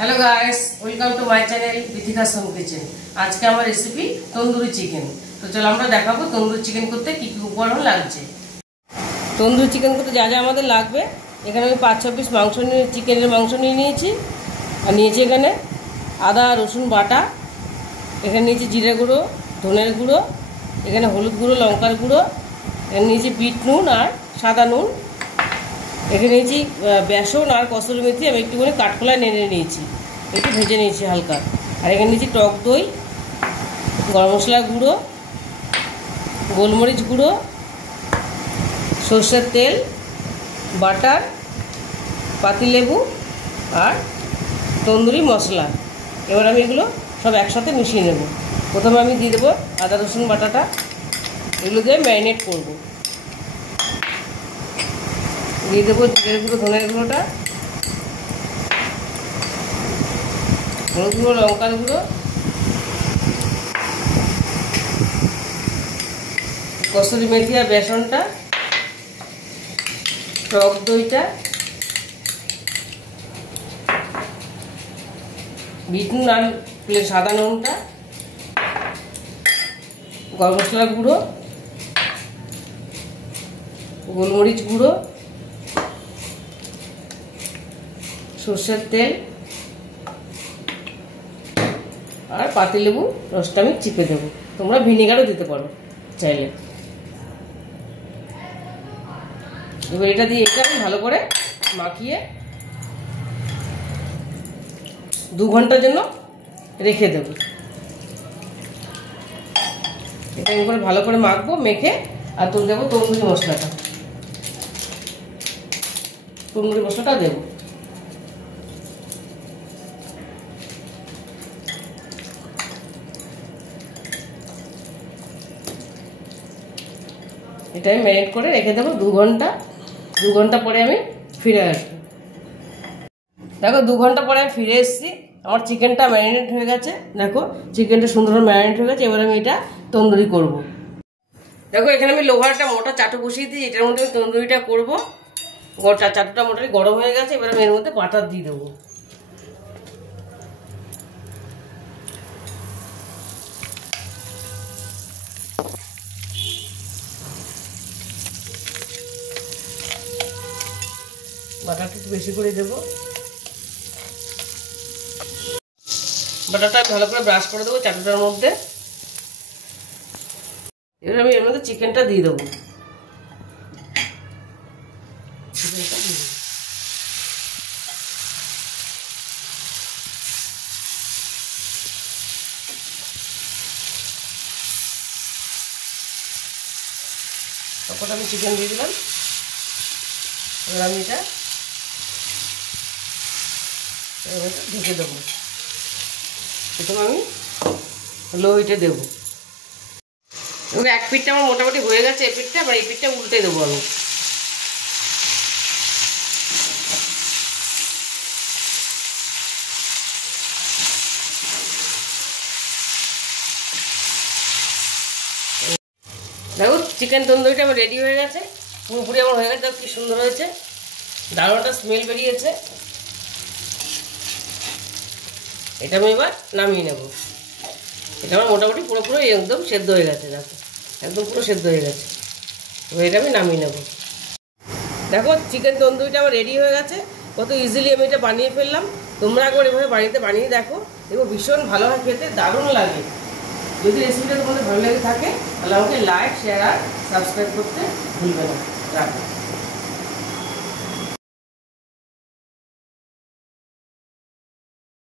Hello guys, welcome to my channel Vithika's home kitchen. आज के हमार रेसिपि तंदूरी चिकेन। तो चलो আমরা দেখাবো তন্দুরি চিকেন করতে কি কি উপকরণ লাগছে। তন্দুরি চিকেন করতে যা যা আমাদের লাগবে, এখানে আমি 5-6 পিস মাংস নিয়ে চিকেনের মাংস নিয়ে নিয়েছি। আর নিয়েছি এখানে আদা রসুন বাটা, এখানে নিয়েছি জিরে গুঁড়ো, ধনের গুঁড়ো, এখানে হলুদ গুঁড়ো, লঙ্কার গুঁড়ো, এখানে নিয়েছি বিট নুন আর সাদা নুন, এখানে নিয়েছি বেসন আর কসুরি মেথি। আমি একটুখানি কাঠকোলায় নেড়ে নিয়েছি, একটু ভেজে নিয়েছি হালকা। আর এখানে নিয়েছি টক দই, গরম মশলা গুঁড়ো, গোলমরিচ গুঁড়ো, সর্ষের তেল, বাটার, পাতিলেবু আর তন্দুরি মশলা। এবার আমি এগুলো সব একসাথে মিশিয়ে নেব। প্রথমে আমি দিয়ে দেবো আদা রসুন বাটাটা, এগুলো দিয়ে ম্যারিনেট করব। দিয়ে দেবো জিরের গুঁড়ো, ধনের গুঁড়োটা, হলুদ গুঁড়ো, লঙ্কার গুঁড়ো, কসুরি মেথি আর বেসনটা, টক দইটা, বিট নুন আর সাদা নুনটা, গরম মশলা গুঁড়ো, গোলমরিচ গুঁড়ো, সর্ষের তেল আর পাতিলেবু রসটা আমি চিপে দেবো। তোমরা ভিনেগারও দিতে পারো চাইলে। এবার এটা দিয়ে এটা আমি ভালো করে মাখিয়ে 2 ঘন্টার জন্য রেখে দেবো। এটা এবার ভালো করে মাখবো, মেখে আর তুলে দেবো তন্দুরি মশলাটা। তন্দুরি মশলাটা দেবো। এটা আমি ম্যারিনেট করে রেখে দেবো 2 ঘন্টা। 2 ঘন্টা পরে আমি ফিরে আসবো। দেখো 2 ঘন্টা পরে আমি ফিরে এসেছি। আমার চিকেনটা ম্যারিনেট হয়ে গেছে। দেখো চিকেনটা সুন্দরভাবে ম্যারিনেট হয়ে গেছে। এবার আমি এটা তন্দুরি করব। দেখো এখানে আমি লোহার একটা মোটা চাটু বসিয়ে দিই, এটার মধ্যে আমি তন্দুরিটা করবো। চাটুটা মোটামুটি গরম হয়ে গেছে। এবার আমি এর মধ্যে বাটার দিয়ে দেবো। বাটারটা একটু বেশি করে দেবো। বাটারটা ভালো করে ব্রাশ করে দেবো চাটুটার মধ্যে। এবার আমি এর মধ্যে চিকেনটা দিয়ে দেবো। তারপর আমি চিকেন দিয়ে দিলাম। এবার আমি এটা ঢেকে দেবো। প্রথমে আমি লো হিটে দেবো। এবার এক পিঠটা আমার মোটামুটি হয়ে গেছে। এই পিঠটা আবার এই পিঠটা উল্টে দেবো আমি। দেখো চিকেন তন্দুরিটা আমার রেডি হয়ে গেছে, পুরোপুরি আমার হয়ে গেছে। কি সুন্দর হয়েছে, দারুণ একটা স্মেল বেরিয়েছে। এটা আমি এবার নামিয়ে নেব। এটা আমার মোটামুটি পুরোপুরি একদম সেদ্ধ হয়ে গেছে। দেখো একদম পুরো সেদ্ধ হয়ে গেছে। এবার এটা আমি নামিয়ে নেব। দেখো চিকেন তন্দুরিটা আমার রেডি হয়ে গেছে। কত ইজিলি আমি এটা বানিয়ে ফেললাম। তোমরা একবার এভাবে বাড়িতে বানিয়ে দেখো, দেখো ভীষণ ভালো হয় খেতে, দারুণ লাগে। যদি রেসিপিটা তোমাদের ভালো লেগে থাকে তাহলে আমাকে লাইক, শেয়ার আর সাবস্ক্রাইব করতে ভুলবে না। রাখো।